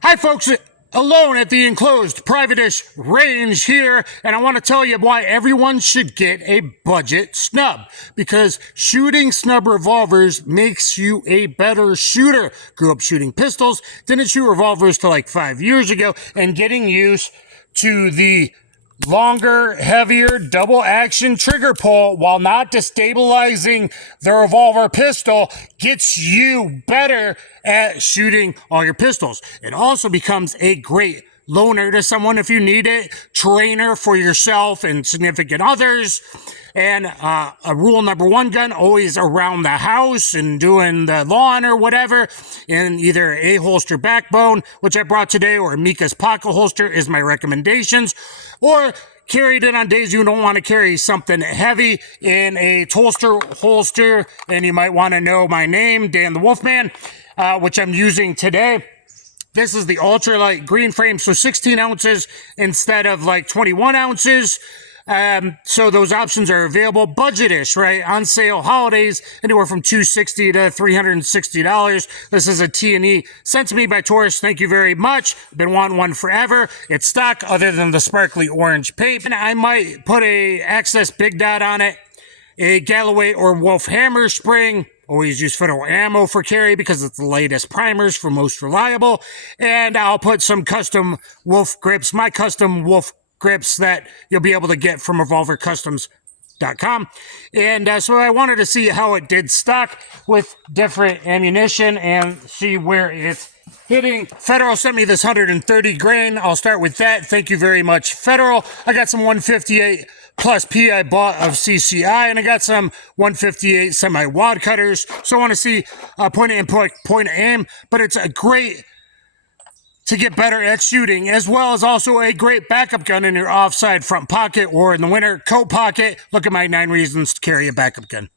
Hi folks, alone at the enclosed private-ish range here, and I want to tell you why everyone should get a budget snub. Because shooting snub revolvers makes you a better shooter. Grew up shooting pistols, didn't shoot revolvers till like 5 years ago, and getting used to the longer, heavier, double action trigger pull while not destabilizing the revolver pistol gets you better at shooting all your pistols. It also becomes a great loaner to someone if you need it, trainer for yourself and significant others, and a rule number one gun always around the house and doing the lawn or whatever, in either Aholster Backbone, which I brought today, or Mika's pocket holster is my recommendations, or carried it on days you don't want to carry something heavy in a holster, and you might want to know my name, Dan the Wolfman, which I'm using today. This is the ultralight green frame, so 16 ounces instead of like 21 ounces. So those options are available, budget-ish, right? On sale holidays, anywhere from $260 to $360. This is a T&E sent to me by Taurus. Thank you very much. Been wanting one forever. It's stock other than the sparkly orange paint. And I might put a XS Big Dot on it, a Galloway or Wolf hammer spring. Always use federal ammo for carry because it's the latest primers for most reliable. And I'll put some custom Wolf grips, my custom Wolf grips that you'll be able to get from revolvercustoms.com. And so I wanted to see how it did stock with different ammunition and see where it's hitting. Federal sent me this 130 grain. I'll start with that. Thank you very much, Federal. I got some 158 plus P I bought of CCI, and I got some 158 semi-wad cutters. So I want to see point and point aim, but it's a great to get better at shooting, as well as also a great backup gun in your offside front pocket or in the winter coat pocket. Look at my 9 reasons to carry a backup gun.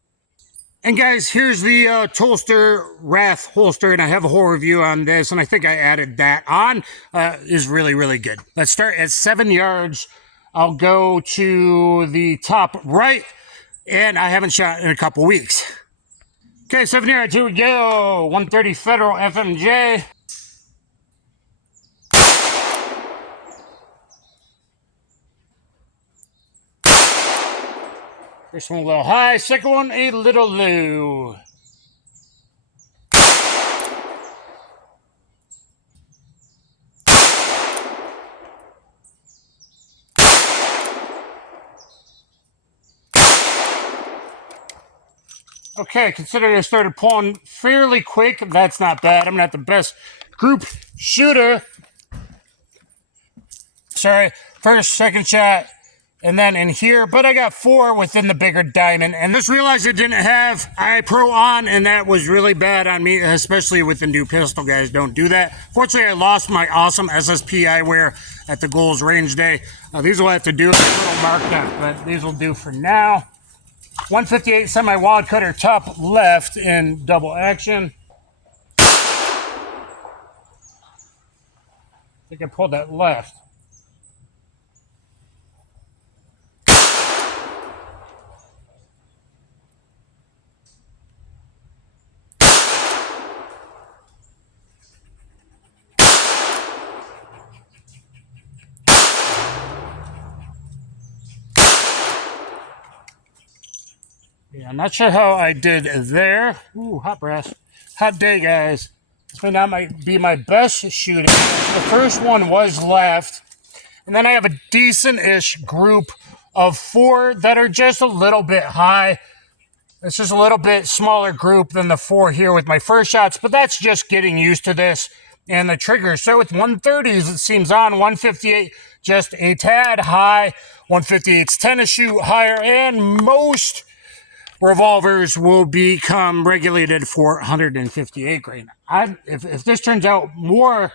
And guys, here's the Aholster Wrath holster, and I have a whole review on this, and I think I added that on. Is really, really good. Let's start at 7 yards. I'll go to the top right, and I haven't shot in a couple weeks. Okay, 7 yards, here we go. 130 Federal FMJ. First one a little high, second one a little low. Okay, considering I started pulling fairly quick, that's not bad. I'm not the best group shooter. Sorry, first, second shot, and then in here, but I got 4 within the bigger diamond, and just realized I didn't have iPro on, and that was really bad on me, especially with the new pistol, guys. Don't do that. Fortunately, I lost my awesome SSP I wear at the Goals Range Day. These will have to do a little marked up, but these will do for now. 158 semi-wad cutter top left in double action. I think I pulled that left. Yeah, I'm not sure how I did there. Ooh, hot brass. Hot day, guys. This might be my best shooting. The first one was left. And then I have a decent-ish group of 4 that are just a little bit high. It's just a little bit smaller group than the 4 here with my first shots, but that's just getting used to this and the trigger. So with 130s, it seems on. 158, just a tad high. 158's tend to shoot higher, and most revolvers will become regulated for 158 grain. If this turns out more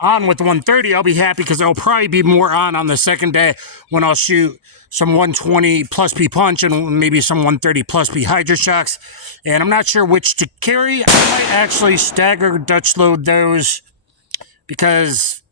on with the 130, I'll be happy because I'll probably be more on the second day when I'll shoot some 120 plus P punch and maybe some 130 plus P Hydra shocks. And I'm not sure which to carry. I might actually stagger Dutch load those because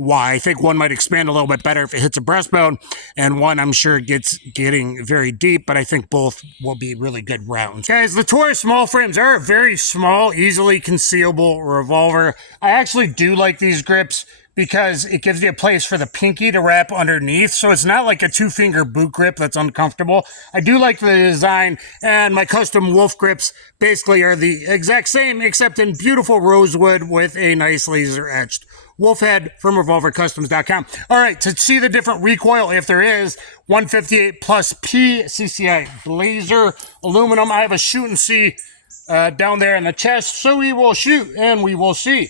why. I think one might expand a little bit better if it hits a breastbone, and one I'm sure getting very deep, but I think both will be really good rounds. Guys, the Taurus small frames are a very small, easily concealable revolver. I actually do like these grips because it gives you a place for the pinky to wrap underneath, so it's not like a two-finger boot grip that's uncomfortable. I do like the design, and my custom wolf grips basically are the exact same, except in beautiful rosewood with a nice laser-etched wolf head from revolvercustoms.com. All right, to see the different recoil, if there is, 158 plus P CCI Blazer aluminum. I have a shoot and see down there in the chest, so we will shoot and we will see.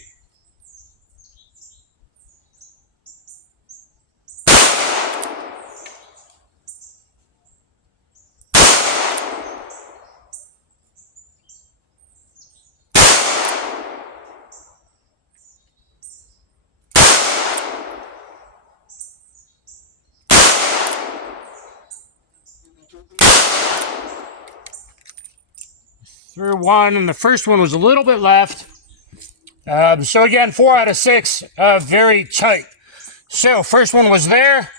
Through one, and the first one was a little bit left. So again, 4 out of 6, very tight. So first one was there,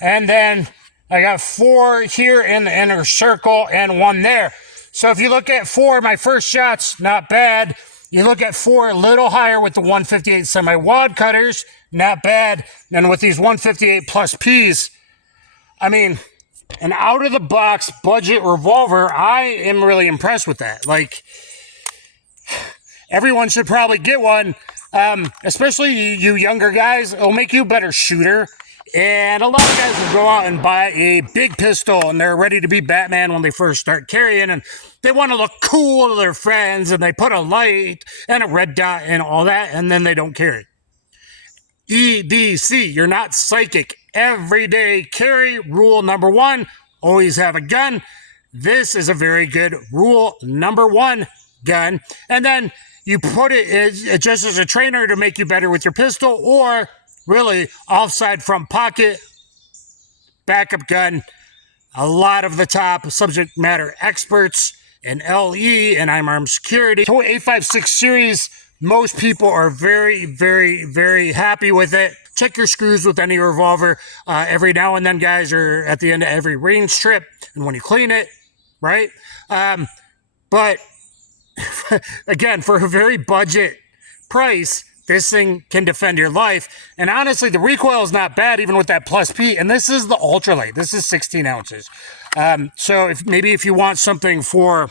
and then I got 4 here in the inner circle and 1 there. So if you look at 4, my first shot's not bad. You look at 4 a little higher with the 158 semi-wad cutters, not bad. And with these 158 plus Ps, I mean, an out-of-the-box budget revolver, I am really impressed with that. Like, everyone should probably get one, especially you younger guys. It'll make you a better shooter. And a lot of guys will go out and buy a big pistol, and they're ready to be Batman when they first start carrying, and they want to look cool to their friends, and they put a light and a red dot and all that, and then they don't carry. EDC, you're not psychic. Everyday carry, rule number 1, always have a gun. This is a very good rule number 1 gun. And then you put it just as a trainer to make you better with your pistol, or really offside front pocket, backup gun. A lot of the top subject matter experts in LE and I'm Armed Security. 856 series, most people are very, very, very happy with it. Check your screws with any revolver every now and then, guys, or at the end of every range trip, and when you clean it, right? But again, for a very budget price, this thing can defend your life. And honestly, the recoil is not bad, even with that plus P. And this is the ultralight. This is 16 ounces. So if you want something for,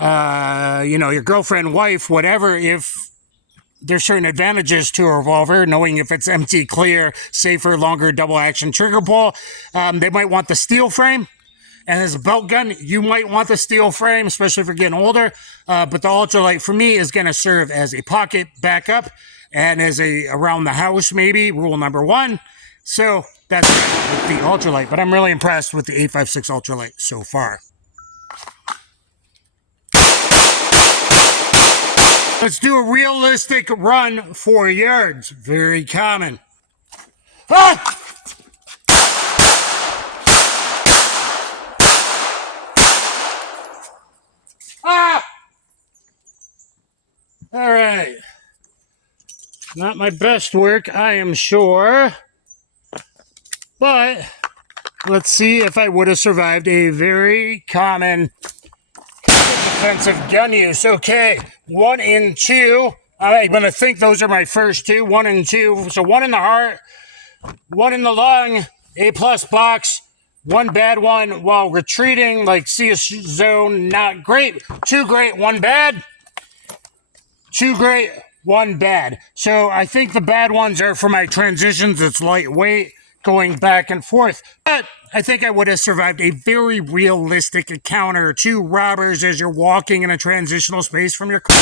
your girlfriend, wife, whatever, if there's certain advantages to a revolver, knowing if it's empty, clear, safer, longer, double action trigger pull. They might want the steel frame. And as a belt gun, you might want the steel frame, especially if you're getting older. But the ultralight for me is going to serve as a pocket backup and as a around the house, maybe, rule number 1. So that's with the ultralight. But I'm really impressed with the 856 ultralight so far. Let's do a realistic run 4 yards. Very common. Ah! Ah! All right. Not my best work, I am sure. But let's see if I would have survived a very common defensive gun use. Okay, 1 and 2. I'm going to think those are my first 2. 1 and 2. So 1 in the heart, 1 in the lung, A+ box. 1 bad one while retreating, like CS zone, not great. 2 great, 1 bad. 2 great, 1 bad. So I think the bad ones are for my transitions. It's lightweight, going back and forth. But I think I would have survived a very realistic encounter. 2 robbers as you're walking in a transitional space from your car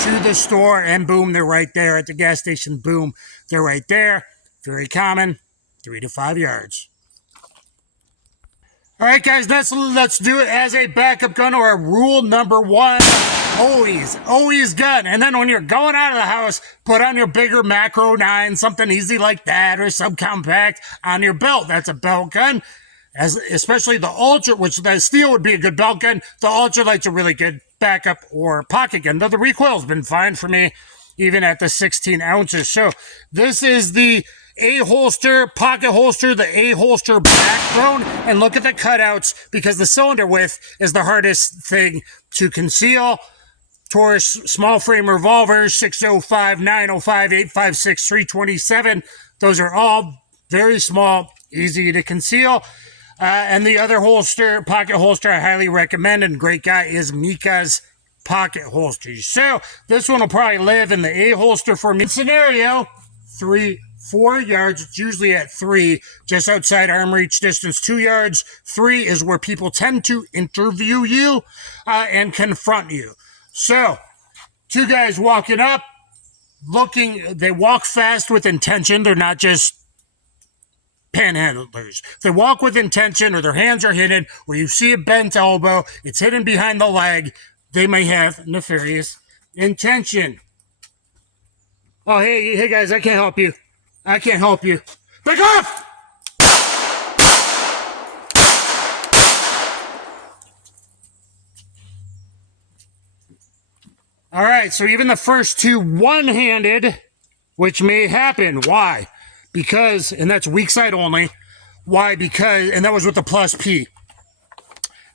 to the store, and boom, they're right there. At the gas station, boom, they're right there. Very common, 3 to 5 yards. All right, guys, let's do it as a backup gun, or a rule number 1. Always gun. And then when you're going out of the house, put on your bigger macro 9, something easy like that, or subcompact on your belt. That's a belt gun. Especially the ultra, which the steel would be a good belt gun. The ultralight's a really good backup or pocket gun. Though the recoil's been fine for me. even at the 16 ounces. So this is the Aholster pocket holster, the Aholster Backbone, and look at the cutouts because the cylinder width is the hardest thing to conceal. Taurus small frame revolvers, 605, 905, 856, 327. Those are all very small, easy to conceal. And the other holster, pocket holster, I highly recommend, and great guy, is Mika's pocket holsters. So this one will probably live in the Aholster for me. Scenario 3-4 yards. It's usually at 3, just outside arm reach distance. 2 yards. 3 is where people tend to interview you and confront you. So 2 guys walking up, looking. They walk fast with intention. They're not just panhandlers. They walk with intention, or their hands are hidden, or you see a bent elbow, it's hidden behind the leg. They may have nefarious intention. Oh, hey guys, I can't help you. I can't help you. Back off! All right, so even the first 2 one-handed, which may happen. Why? Because, and that's weak side only. Why? Because, and that was with the plus P.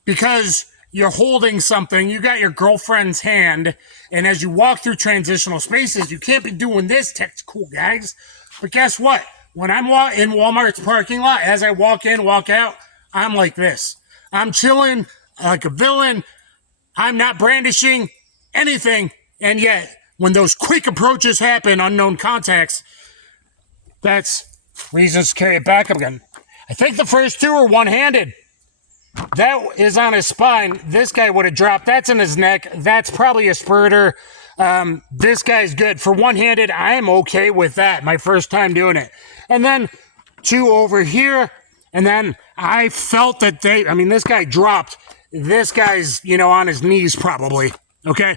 Because you're holding something, you got your girlfriend's hand, and as you walk through transitional spaces, you can't be doing this, cool guys. But guess what? When I'm in Walmart's parking lot, as I walk in, walk out, I'm like this. I'm chilling like a villain. I'm not brandishing anything. And yet, when those quick approaches happen, unknown contacts, that's reasons to carry a backup gun. I think the first 2 are one-handed. That is on his spine. This guy would have dropped. That's in his neck. That's probably a spurter. This guy's good. For one-handed, I am okay with that. My first time doing it. And then 2 over here. And then I felt that this guy dropped. This guy's, on his knees probably. Okay?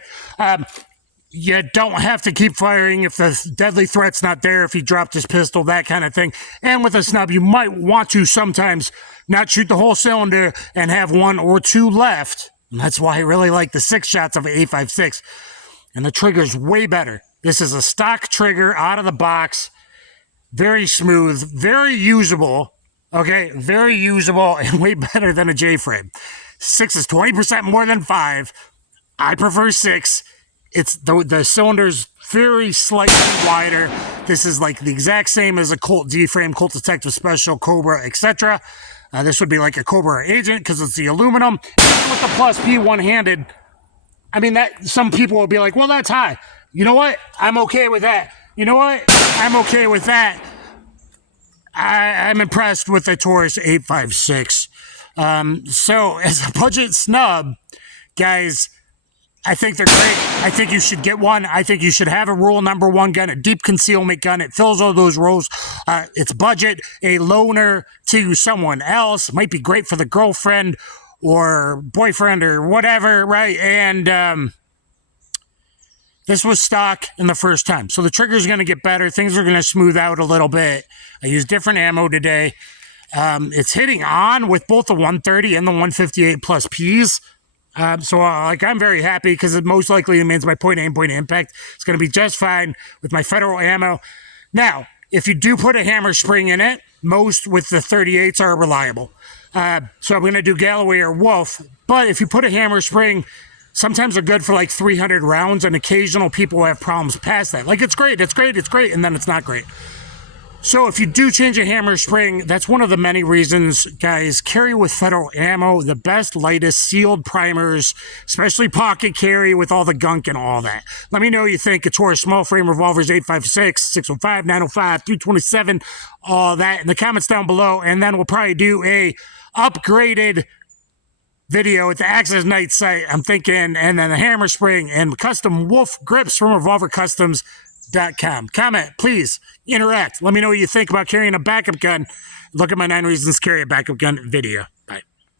You don't have to keep firing if the deadly threat's not there, if he dropped his pistol, that kind of thing. And with a snub, you might want to sometimes not shoot the whole cylinder and have 1 or 2 left. And that's why I really like the 6 shots of an 8.56. And the trigger's way better. This is a stock trigger out of the box. Very smooth, very usable. Okay, very usable and way better than a Jframe. 6 is 20% more than 5. I prefer 6. It's the cylinder's very slightly wider. This is like the exact same as a Colt Jframe, Colt Detective Special, Cobra, etc. This would be like a Cobra Agent because it's the aluminum. And with the plus P one-handed, that some people will be like, well, that's high. You know what? I'm okay with that. You know what? I'm okay with that. I'm impressed with the Taurus 8.56. So as a budget snub, guys, I think they're great. I think you should get one. I think you should have a Rule number 1 gun, a deep concealment gun. It fills all those roles. It's budget, a loaner to someone else. Might be great for the girlfriend or boyfriend or whatever, right? And this was stock in the first time. So the trigger's going to get better. Things are going to smooth out a little bit. I used different ammo today. It's hitting on with both the 130 and the 158 plus Ps. So I'm very happy because it most likely means my point aim, point impact is going to be just fine with my federal ammo. Now, if you do put a hammer spring in it, most with the 38s are reliable. So I'm going to do Galloway or Wolf. But if you put a hammer spring, sometimes they're good for like 300 rounds, and occasional people have problems past that. Like, it's great, and then it's not great. So if you do change a hammer spring, that's one of the many reasons, guys. Carry with federal ammo, the best, lightest, sealed primers, especially pocket carry with all the gunk and all that. Let me know what you think. A Taurus small frame revolvers, 8.56, 605, 905, 327, all that in the comments down below. And then we'll probably do a upgraded video with the Access Night sight, I'm thinking, and then the hammer spring and custom wolf grips from revolvercustoms.com. Comment, please, interact. Let me know what you think about carrying a backup gun. Look at my 9 reasons to carry a backup gun video.